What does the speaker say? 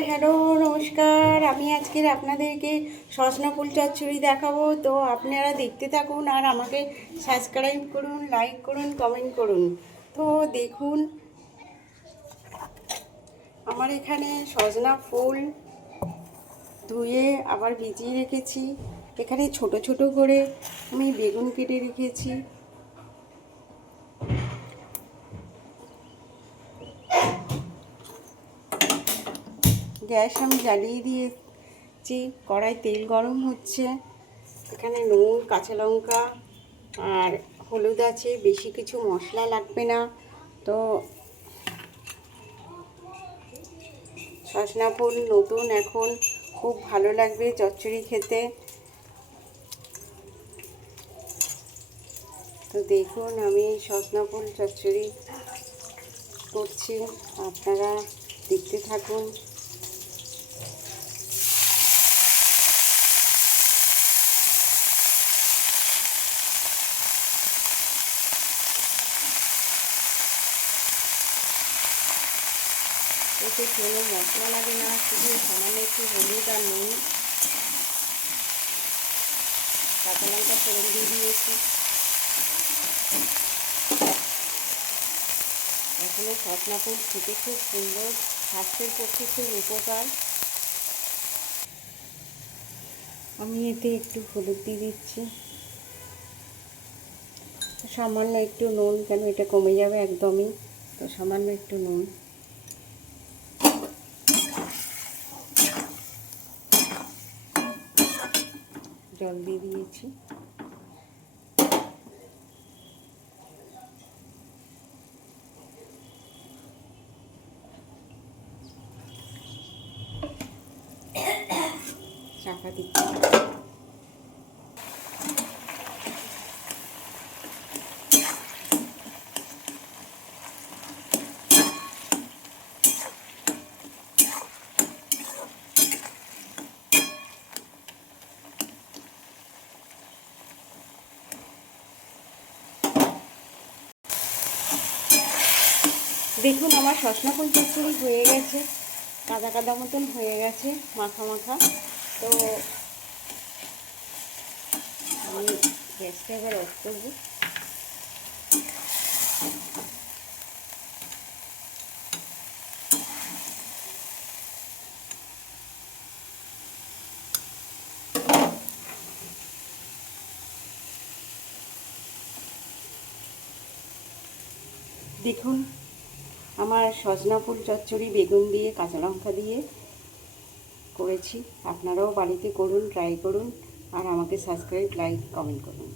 Hi hello নমস্কার। আমি আজকের আপনাদেরকে সজনা ফুল চচ্চড়ি দেখাবো। তো আপনারা দেখতে থাকুন আর আমাকে সাবস্ক্রাইব করুন, লাইক করুন, কমেন্ট করুন। তো দেখুন, আমার এখানে সজনা ফুল ধুয়ে আবার ভিজিয়ে রেখেছি। এখানে ছোট ছোট করে আমি বেগুন কেটে রেখেছি। গ্যাস আমি জ্বালিয়ে দিয়েছি, কড়াই তেল গরম হচ্ছে। এখানে নুন, কাঁচা লঙ্কা আর হলুদ আছে, বেশি কিছু মশলা লাগবে না। তো সজনা ফুল নতুন, এখন খুব ভালো লাগবে চচ্চড়ি খেতে। তো দেখুন, আমি সজনা ফুল চচ্চড়ি করছি, আপনারা দেখতে থাকুন। এতে কোনো মশলা লাগে না, শুধু সামান্য একটু হলুদ আর নুন, কাঁচা লঙ্কা ফোড়ন দিয়ে দিয়েছি। এখানে সজনা ফুল খেতে খুব সুন্দর, স্বাস্থ্যের পক্ষে খুব উপকার। আমি এতে একটু হলুদ দিয়ে দিচ্ছি, সামান্য একটু নুন, কেন এটা কমে যাবে একদমই। তো সামান্য একটু নুন, জল দিয়ে দিয়েছি। চাপা দিচ্ছি। দেখুন, আমার সজনা ফুল চচ্চড়ি হয়ে গেছে, কাদা কাদা মতন হয়ে গেছে, মাখা মাখা। তো আমি গ্যাসটা এবার অফ করব। দেখুন, আমার সজনা ফুল চচ্চড়ি বেগুন দিয়ে কাঁচা লঙ্কা দিয়ে করেছি। আপনারাও বাড়িতে করুন, ট্রাই করুন আর আমাকে সাবস্ক্রাইব, লাইক, কমেন্ট করুন।